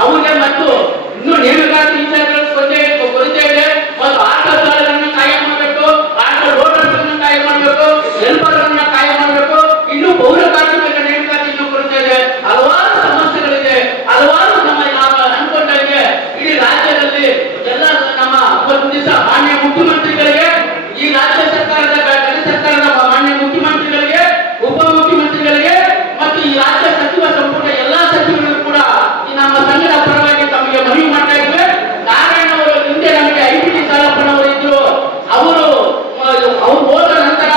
ಅವರಿಗೆ ಮತ್ತು ಇನ್ನೂ ನೇಮಕಾತಿ ವಿಚಾರಗಳು ಕೊರತೆ ಇದೆ. ಮತ್ತು ಆಟೋ ಚಾಲಕರನ್ನು ಕಾಯಂ ಮಾಡಬೇಕು, ಆಟೋ ರೋಡರ್ಗಳನ್ನು ಕಾಯಂ ಮಾಡಬೇಕು, ಹೆಲ್ಪರ್ಗಳನ್ನ ಕಾಯಂ ಮಾಡಬೇಕು. ಇನ್ನು ಪೌರ ಕಾರ್ಮಿಕರ ನೇಮಕಾತಿ ಇನ್ನೂ ಕೊರತೆ ಇದೆ. ಹಲವಾರು ಸಮಸ್ಯೆಗಳಿದೆ, ಹಲವಾರು ನಾವು ಅನ್ಕೊಂಡಂಗೆ ಇಡೀ ರಾಜ್ಯದಲ್ಲಿ ಎಲ್ಲ ನಮ್ಮ ಒಂದು ದಿವಸ ಮಾನ್ಯ ಮುಖ್ಯಮಂತ್ರಿಗಳಿಗೆ, ಈ ರಾಜ್ಯ ಸರ್ಕಾರದ ಸರ್ಕಾರದ ಮಾನ್ಯ ಮುಖ್ಯಮಂತ್ರಿಗಳಿಗೆ, ಉಪಮುಖ್ಯಮಂತ್ರಿಗಳಿಗೆ ಮತ್ತು ಈ ರಾಜ್ಯ ಸಚಿವ ಸಂಪುಟ ಎಲ್ಲಾ ಸಚಿವರಿಗೂ ಕೂಡ ಈ ನಮ್ಮ ಸಂಘದ ಪರವಾಗಿ ತಮಗೆ ಮನವಿ ಮಾಡ್ತಾ ಇದ್ವಿ. ನಾರಾಯಣ ಅವರು ಹಿಂದೆ ನಮಗೆ IPD ಸಾಲಪ್ಪನವರು ಇದ್ರು, ಅವರು ಹೋದ ನಂತರ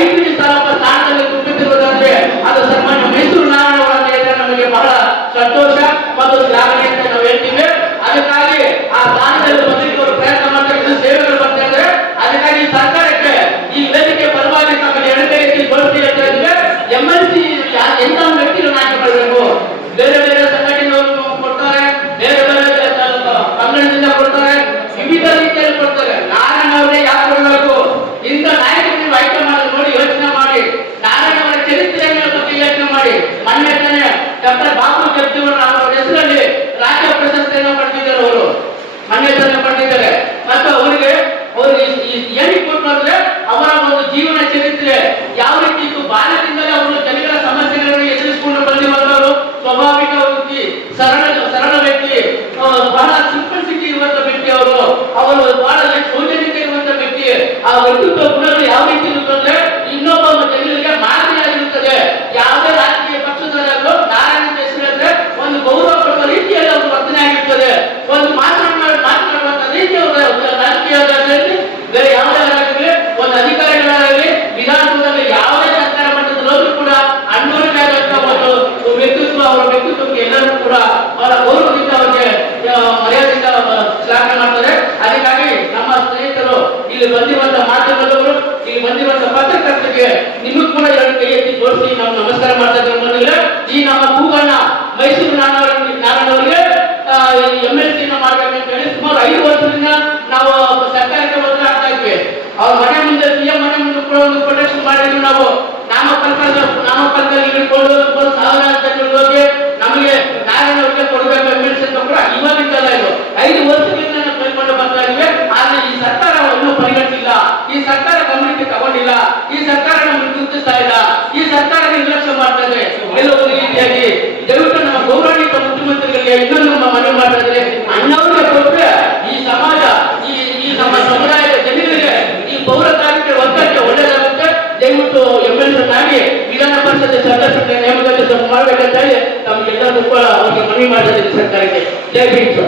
IPD ಸಾಲಪ್ಪ ಸ್ಥಾನದಲ್ಲಿ ತುಂಬಿರುವುದಾದ್ರೆ ಅದು ಸನ್ಮಾನ್ಯ ಮೈಸೂರು ನಾರಾಯಣ ಅವರ ಹೇಳಿದ್ರೆ ನಮಗೆ ಬಹಳ ಸಂತೋಷ ಮತ್ತು ಶ್ಲಾಘನೆ ಅಂತ ನಾವು ಹೇಳ್ತೀವಿ. ಅದಕ್ಕಾಗಿ ಆ ಸ್ಥಾನದಲ್ಲಿ ಬಂದಿದ್ದು ಅವರು ಪ್ರಯತ್ನ ಮಾಡ್ತಾ ಇದ್ದಾರೆ, ಸೇವೆಗಳು ಬರ್ತಾ ಇದ್ದಾರೆ. ಅದಕ್ಕಾಗಿ ಸರ್ಕಾರಕ್ಕೆ ಈ ವೇದಿಕೆ ಪರವಾಗಿ ತಮಗೆ ಎಡಗೈ ಗೋಷ್ಠಿ ಹೇಳ್ತಾ ಇದ್ವಿ. MLC ಎಂತ ವ್ಯಕ್ತಿಗಳನ್ನ ಆಯ್ಕೆ ಮಾಡಬೇಕು. ಬೇರೆ ಬೇರೆ ಸಂಘಟನೆಯವರು ಕೊಡ್ತಾರೆ, ಬೇರೆ ಬೇರೆ ಅಂಗಡಿಯಿಂದ ಕೊಡ್ತಾರೆ, ವಿವಿಧ ರೀತಿಯಲ್ಲಿ ಕೊಡ್ತಾರೆ. ನಾರಾಯಣ ಅವರೇ ಯಾಕೆ ಕೊಡಬೇಕು? ಇಂಥ ನಾಯಕರು ನೀವು ಆಯ್ಕೆ ಮಾಡಿ ನೋಡಿ, ಯೋಚನೆ ಮಾಡಿ. ನಾರಾಯಣ ಅವರ ಚರಿತ್ರೆಯ ಬಗ್ಗೆ ಯೋಚನೆ ಮಾಡಿ. ಮೊನ್ನೆ ತಾನೆ ಡಾಕ್ಟರ್ ಬಾಬು ಜಗಜೀವನ್ ಅವರ ಹೆಸರಲ್ಲಿ ರಾಜ್ಯ ಪ್ರಶಸ್ತಿಯನ್ನು ಪಡೆದಿದ್ದಾರೆ. ಅವರು ಮೊನ್ನೆ ತಾನೆ ಪಡೆದಿದ್ದಾರೆ. ಮತ್ತು ಅವರಿಗೆ ಏನಕ್ಕೆ ಕೊಟ್ಟು ಅಂದ್ರೆ ಅವರ ಒಂದು ಜೀವನ ಚರಿತ್ರೆ ಯಾವ ರೀತಿ ಇತ್ತು. ಬಾಲ್ಯದಿಂದಲೇ ಅವರು ಜನಗಳ ಸಮಸ್ಯೆಗಳನ್ನು ಎದುರಿಸಿಕೊಂಡು ಬಂದಿರುವಂತವರು, ಸ್ವಾಭಾವಿಕ ವೃತ್ತಿ, ಸರಳ ವ್ಯಕ್ತಿ, ಬಹಳ ಸಿಂಪಲ್ಸಿಟಿ ಇರುವಂತ ವ್ಯಕ್ತಿ. ಅವರು ಬಹಳ ಸೌಜನ್ಯತೆ ಇರುವಂತ ವ್ಯಕ್ತಿ. ಆ ವ್ಯಕ್ತಿತ್ವ ಗುಣಗಳು ಯಾವ ರೀತಿ ಇರುತ್ತಂದ್ರೆ ಇನ್ನೊಬ್ಬ ಜನರಿಗೆ ಮಾದರಿಯಾಗಿರುತ್ತದೆ. ಯಾವುದೇ ರಾಜಕೀಯ ಪಕ್ಷದಲ್ಲಾದ್ರೂ ನಾರಾಯಣ ಹೆಸರಿದ್ರೆ ಒಂದು ಗೌರವ ಪಡುವ ರೀತಿಯಲ್ಲಿ ಅವರು ವರ್ತನೆ ಆಗಿರ್ತದೆ. ಒಂದು ಮಾತನಾಡುವಂತ ರೀತಿ ಅವರ ರಾಜಕೀಯದಲ್ಲಿ ಬೇರೆ ಯಾವುದಾಗಲಿ, ಒಂದು ಅಧಿಕಾರಿಗಳಾಗಲಿ, ವಿಧಾನಸೌಧದಲ್ಲಿ ಯಾವುದೇ ಸರ್ಕಾರ ಮಟ್ಟದಲ್ಲೂ ಕೂಡ ಅನ್ವಯವಾದಂತ ಒಂದು ವ್ಯಕ್ತಿತ್ವ, ಅವರ ವ್ಯಕ್ತಿತ್ವಕ್ಕೆ ಎಲ್ಲರೂ ಕೂಡ ಅವರ ಗೌರವದಿಂದ ಅವರಿಗೆ ಮರ್ಯಾದೆಯಿಂದ ಶ್ಲಾಘನೆ ಮಾಡ್ತಾರೆ. ಅದಕ್ಕಾಗಿ ನಮ್ಮ ಸ್ನೇಹಿತರು, ಇಲ್ಲಿ ಬಂದಿರುವಂತಹ ಮಾಧ್ಯಮದವರು, ಇಲ್ಲಿ ಬಂದಿರುವಂತಹ ಪತ್ರಕರ್ತರಿಗೆ ನಿಮಗೂ ಕೂಡ ಎರಡು ಕೈ ಎತ್ತಿ ಜೋಡಿಸಿ ನಾವು ನಮಸ್ಕಾರ ಮಾಡ್ತಾ ಇದ್ದೇವೆ. ಈ ನಮ್ಮ ಕೂಗನ್ನ ಮೈಸೂರು ನಾರಾಯಣ ಅವರಿಗೆ MLC ಮಾಡ್ಬೇಕಂತ ಹೇಳಿ ಸುಮಾರು 5 ವರ್ಷದಿಂದ ನಾವು ಸರ್ಕಾರಕ್ಕೆ ಒತ್ತಡ ಹಾಕ್ತಾ ಇದ್ವಿ. ಅವ್ರ ಮನೆ ಮುಂದೆ CM ಮನೆ ಮುಂದೆ ಕೂಡ ಒಂದು ಪ್ರೊಟೆಕ್ಷನ್ ಮಾಡಿದ್ವಿ. ನಾವು ನಾಮಫಲಕದಲ್ಲಿ ಇಟ್ಕೊಂಡು ಸುಮಾರು 1000 ಜನಗಳು ಹೋಗಿ ನಮಗೆ ನಾರಾಯಣ ಅವರಿಗೆ ಕೊಡಬೇಕು MLC ಅಂತ ಕೂಡ ಇವಾಗಿದ್ದಲ್ಲ, ಇದು 5 ವರ್ಷಗಳಿಂದ ನಾವು ಕೈಕೊಂಡು ಬರ್ತಾ ಇದ್ವಿ. ಆದ್ರೆ ಈ ಸರ್ಕಾರ ಇನ್ನೂ ಪರಿಗಣಿಸಿಲ್ಲ, ಈ ಸರ್ಕಾರ ಗಮನಕ್ಕೆ ತಗೊಂಡಿಲ್ಲ, ಈ ಸರ್ಕಾರ ನಮ್ಮನ್ನು ಗುರುತಿಸ್ತಾ ಇಲ್ಲ, ಈ ಸರ್ಕಾರ ನಿರ್ಲಕ್ಷ್ಯ ಮಾಡ್ತಾ ಇದೆ. ಕೆಲವೊಂದು ರೀತಿಯಾಗಿ ದಯವಿಟ್ಟು ನಮ್ಮ ಗೌರವಾನ್ವಿತ ಮುಖ್ಯಮಂತ್ರಿಗಳಿಗೆ ಇನ್ನೊಂದು ನಮ್ಮ ಮನವಿ ಮಾಡ್ತಾ ಇದ್ದಾರೆ. ಅಣ್ಣವ್ರಿಗೆ ಕೊಟ್ಟರೆ ಈ ಸಮಾಜ, ಈ ನಮ್ಮ ಸಮುದಾಯದ ಜನರಿಗೆ, ಈ ಪೌರ ಕಾರ್ಮಿಕರ ವರ್ಗಕ್ಕೆ ಒಳ್ಳೆಯದಾಗುತ್ತೆ. ದಯವಿಟ್ಟು MLC ಆಗಿ ವಿಧಾನ ಪರಿಷತ್ ಸದಸ್ಯರ ನೇಮಕಾತಿ ಮಾಡಬೇಕಂತ ಹೇಳಿ ತಮಗೆಲ್ಲರೂ ಕೂಡ ಅವರಿಗೆ ಮನವಿ ಮಾಡ್ತಾ ಇದ್ದೀನಿ ಸರ್ಕಾರಕ್ಕೆ. ಜೈ ಭೀಮ್.